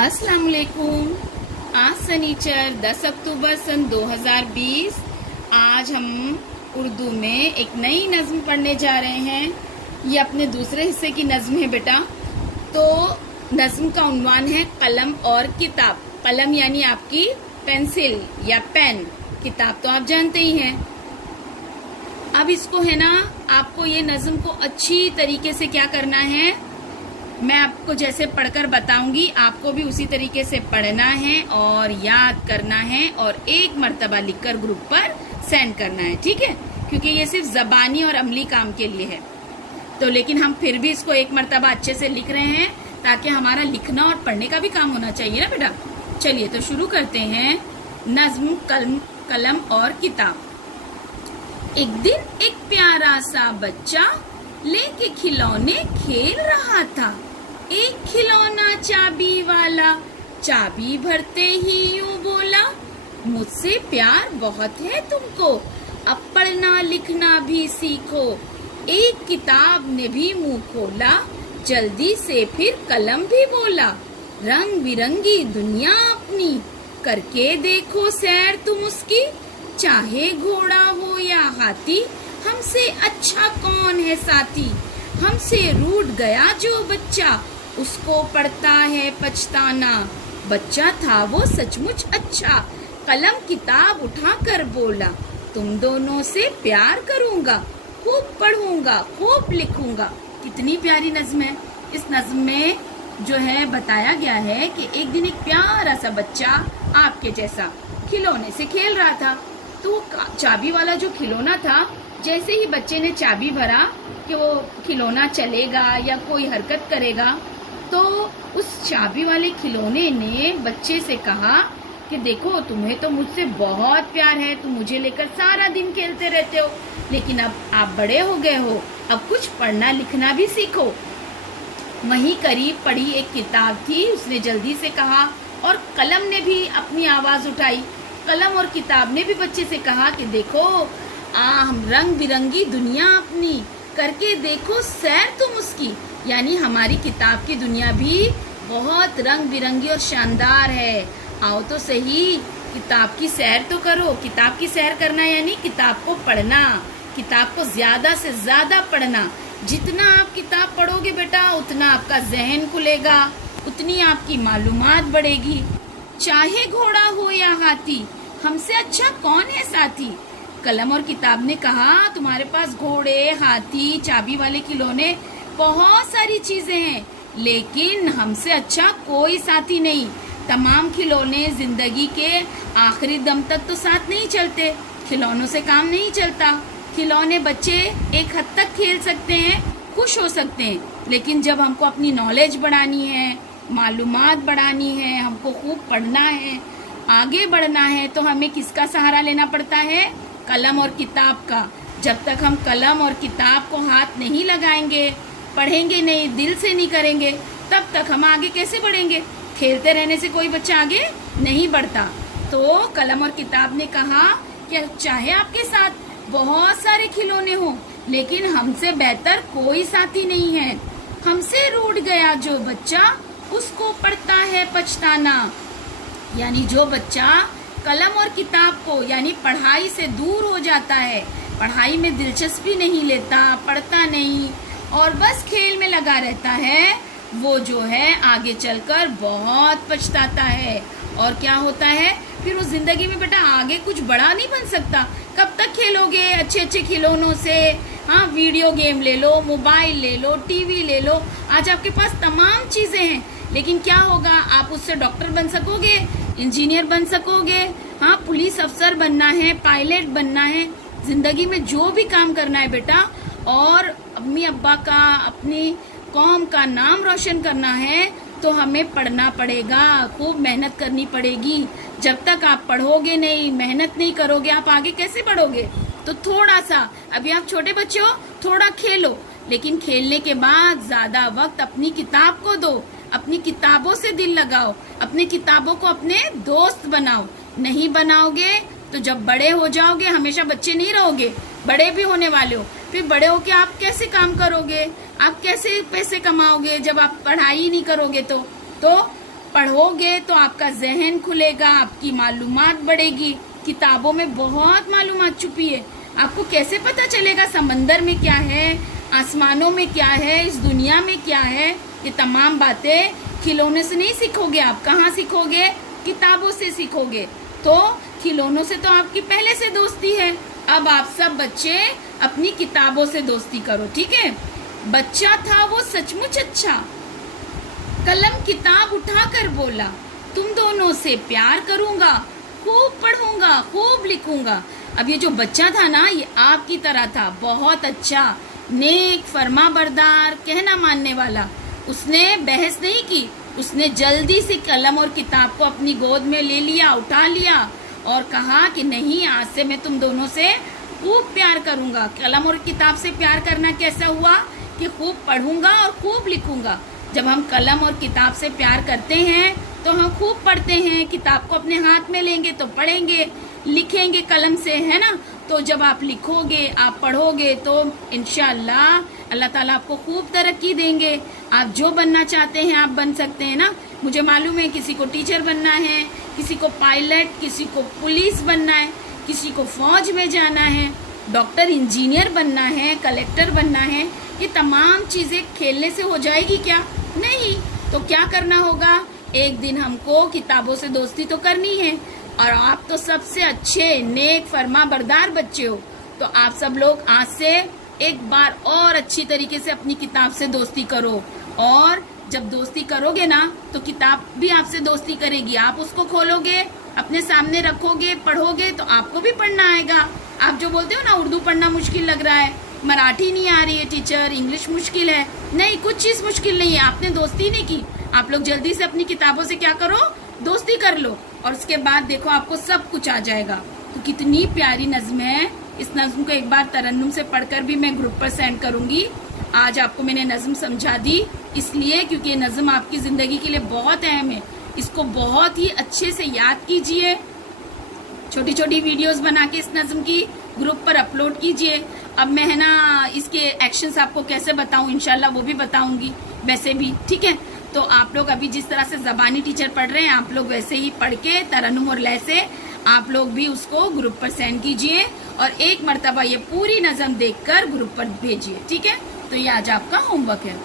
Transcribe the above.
अस्सलाम वालेकुम। आज शनिचर 10 अक्टूबर सन 2020। आज हम उर्दू में एक नई नज्म पढ़ने जा रहे हैं। ये अपने दूसरे हिस्से की नज्म है बेटा। तो नज्म का उन्वान है कलम और किताब। कलम यानी आपकी पेंसिल या पेन, किताब तो आप जानते ही हैं। अब इसको है ना, आपको ये नज्म को अच्छी तरीके से क्या करना है, मैं आपको जैसे पढ़कर बताऊंगी आपको भी उसी तरीके से पढ़ना है और याद करना है और एक मर्तबा लिखकर ग्रुप पर सेंड करना है, ठीक है? क्योंकि ये सिर्फ जबानी और अमली काम के लिए है। तो लेकिन हम फिर भी इसको एक मर्तबा अच्छे से लिख रहे हैं ताकि हमारा लिखना और पढ़ने का भी काम होना चाहिए ना बेटा। चलिए तो शुरू करते हैं। नज्म कलम और किताब। एक दिन एक प्यारा सा बच्चा लेके खिलौने खेल रहा था। एक खिलौना चाबी वाला चाबी भरते ही यूं बोला, मुझसे प्यार बहुत है तुमको, अब पढ़ना लिखना भी सीखो। एक किताब ने भी मुंह खोला, जल्दी से फिर कलम भी बोला, रंग बिरंगी दुनिया अपनी करके देखो सैर तुम उसकी। चाहे घोड़ा हो या हाथी, हमसे अच्छा कौन है साथी। हमसे रूठ गया जो बच्चा, उसको पढ़ता है पछताना। बच्चा था वो सचमुच अच्छा, कलम किताब उठा कर बोला, तुम दोनों से प्यार करूंगा, खूब पढ़ूंगा खूब लिखूंगा। कितनी प्यारी नज्म है। इस नज्म में जो है बताया गया है कि एक दिन एक प्यारा सा बच्चा आपके जैसा खिलौने से खेल रहा था। तो चाबी वाला जो खिलौना था, जैसे ही बच्चे ने चाबी भरा कि वो खिलौना चलेगा या कोई हरकत करेगा, तो उस चाबी वाले खिलौने ने बच्चे से कहा कि देखो तुम्हें तो मुझसे बहुत प्यार है, तुम मुझे लेकर सारा दिन खेलते रहते हो, लेकिन अब आप बड़े हो गए हो, अब कुछ पढ़ना लिखना भी सीखो। वहीं करीब पड़ी एक किताब थी, उसने जल्दी से कहा, और कलम ने भी अपनी आवाज उठाई। कलम और किताब ने भी बच्चे से कहा कि देखो हम रंग बिरंगी दुनिया अपनी करके देखो सैर तुम उसकी। यानी हमारी किताब की दुनिया भी बहुत रंग बिरंगी और शानदार है। आओ तो सही, किताब की सैर तो करो। किताब की सैर करना यानी किताब को पढ़ना, किताब को ज्यादा से ज्यादा पढ़ना। जितना आप किताब पढ़ोगे बेटा, उतना आपका जहन खुलेगा, उतनी आपकी मालूमात बढ़ेगी। चाहे घोड़ा हो या हाथी, हमसे अच्छा कौन है साथी। कलम और किताब ने कहा तुम्हारे पास घोड़े, हाथी, चाबी वाले खिलौने, बहुत सारी चीजें हैं, लेकिन हमसे अच्छा कोई साथी नहीं। तमाम खिलौने जिंदगी के आखिरी दम तक तो साथ नहीं चलते, खिलौनों से काम नहीं चलता। खिलौने बच्चे एक हद तक खेल सकते हैं, खुश हो सकते हैं, लेकिन जब हमको अपनी नॉलेज बढ़ानी है, मालूमात बढ़ानी है, हमको खूब पढ़ना है, आगे बढ़ना है, तो हमें किसका सहारा लेना पड़ता है? कलम और किताब का। जब तक हम कलम और किताब को हाथ नहीं लगाएंगे, पढ़ेंगे नहीं, दिल से नहीं करेंगे, तब तक हम आगे कैसे बढ़ेंगे? खेलते रहने से कोई बच्चा आगे नहीं बढ़ता। तो कलम और किताब ने कहा कि चाहे आपके साथ बहुत सारे खिलौने हों, लेकिन हमसे बेहतर कोई साथी नहीं है। हमसे रूठ गया जो बच्चा, उसको पढ़ता है पछताना। यानी जो बच्चा कलम और किताब को यानी पढ़ाई से दूर हो जाता है, पढ़ाई में दिलचस्पी नहीं लेता, पढ़ता नहीं और बस खेल में लगा रहता है, वो जो है आगे चलकर बहुत पछताता है। और क्या होता है फिर उस जिंदगी में बेटा, आगे कुछ बड़ा नहीं बन सकता। कब तक खेलोगे अच्छे अच्छे खिलौनों से? हाँ, वीडियो गेम ले लो, मोबाइल ले लो, टीवी ले लो, आज आपके पास तमाम चीजें हैं, लेकिन क्या होगा? आप उससे डॉक्टर बन सकोगे, इंजीनियर बन सकोगे, हाँ पुलिस अफसर बनना है, पायलट बनना है, जिंदगी में जो भी काम करना है बेटा, और अम्मी अब्बा का, अपनी कौम का नाम रोशन करना है, तो हमें पढ़ना पड़ेगा, खूब मेहनत करनी पड़ेगी। जब तक आप पढ़ोगे नहीं, मेहनत नहीं करोगे, आप आगे कैसे बढ़ोगे? तो थोड़ा सा, अभी आप छोटे बच्चे हो, थोड़ा खेलो, लेकिन खेलने के बाद ज्यादा वक्त अपनी किताब को दो, अपनी किताबों से दिल लगाओ, अपनी किताबों को अपने दोस्त बनाओ। नहीं बनाओगे तो जब बड़े हो जाओगे, हमेशा बच्चे नहीं रहोगे, बड़े भी होने वाले हो, फिर बड़े होके आप कैसे काम करोगे? आप कैसे पैसे कमाओगे जब आप पढ़ाई नहीं करोगे? तो पढ़ोगे तो आपका जहन खुलेगा, आपकी मालूमात बढ़ेगी। किताबों में बहुत मालूमात छुपी है, आपको कैसे पता चलेगा समंदर में क्या है, आसमानों में क्या है, इस दुनिया में क्या है। ये तमाम बातें खिलौने से नहीं सीखोगे आप, कहाँ सीखोगे? किताबों से सीखोगे। तो खिलौनों से तो आपकी पहले से दोस्ती है, अब आप सब बच्चे अपनी किताबों से दोस्ती करो, ठीक है। बच्चा था वो सचमुच अच्छा, कलम किताब उठाकर बोला, तुम दोनों से प्यार करूंगा, खूब पढ़ूंगा, खूब लिखूंगा। अब ये जो बच्चा था ना, ये आपकी तरह था, बहुत अच्छा, नेक, फरमाबरदार, कहना मानने वाला। उसने बहस नहीं की, उसने जल्दी से कलम और किताब को अपनी गोद में ले लिया, उठा लिया और कहा कि नहीं, आज से मैं तुम दोनों से खूब प्यार करूंगा। कलम और किताब से प्यार करना कैसा हुआ कि खूब पढ़ूंगा और खूब लिखूंगा। जब हम कलम और किताब से प्यार करते हैं तो हम खूब पढ़ते हैं, किताब को अपने हाथ में लेंगे तो पढ़ेंगे, लिखेंगे कलम से, है ना। तो जब आप लिखोगे, आप पढ़ोगे तो इंशाअल्लाह अल्लाह ताला आपको खूब तरक्की देंगे। आप जो बनना चाहते हैं आप बन सकते हैं ना। मुझे मालूम है किसी को टीचर बनना है, किसी को पायलट, किसी को पुलिस बनना है, किसी को फौज में जाना है, डॉक्टर इंजीनियर बनना है, कलेक्टर बनना है। ये तमाम चीज़ें खेलने से हो जाएगी क्या? नहीं। तो क्या करना होगा? एक दिन हमको किताबों से दोस्ती तो करनी है। और आप तो सबसे अच्छे, नेक, फरमाबरदार बच्चे हो, तो आप सब लोग आज से एक बार और अच्छी तरीके से अपनी किताब से दोस्ती करो। और जब दोस्ती करोगे ना तो किताब भी आपसे दोस्ती करेगी। आप उसको खोलोगे, अपने सामने रखोगे, पढ़ोगे तो आपको भी पढ़ना आएगा। आप जो बोलते हो ना उर्दू पढ़ना मुश्किल लग रहा है, मराठी नहीं आ रही है टीचर, इंग्लिश मुश्किल है, नहीं, कुछ चीज़ मुश्किल नहीं है। आपने दोस्ती नहीं की, आप लोग जल्दी से अपनी किताबों से क्या करो? दोस्ती कर लो और उसके बाद देखो आपको सब कुछ आ जाएगा। तो कितनी प्यारी नज्म है। इस नज्म को एक बार तरन्नुम से पढ़कर भी मैं ग्रुप पर सेंड करूंगी। आज आपको मैंने नज्म समझा दी इसलिए क्योंकि ये नज्म आपकी ज़िंदगी के लिए बहुत अहम है। इसको बहुत ही अच्छे से याद कीजिए, छोटी छोटी वीडियोस बना के इस नज्म की ग्रुप पर अपलोड कीजिए। अब मैं है ना इसके एक्शंस आपको कैसे बताऊं, इंशाल्लाह वो भी बताऊंगी वैसे भी, ठीक है। तो आप लोग अभी जिस तरह से ज़बानी टीचर पढ़ रहे हैं, आप लोग वैसे ही पढ़ के तरन्नुम और लय से आप लोग भी उसको ग्रुप पर सेंड कीजिए और एक मर्तबा ये पूरी नज़म देखकर ग्रुप पर भेजिए, ठीक है। तो ये आज आपका होमवर्क है।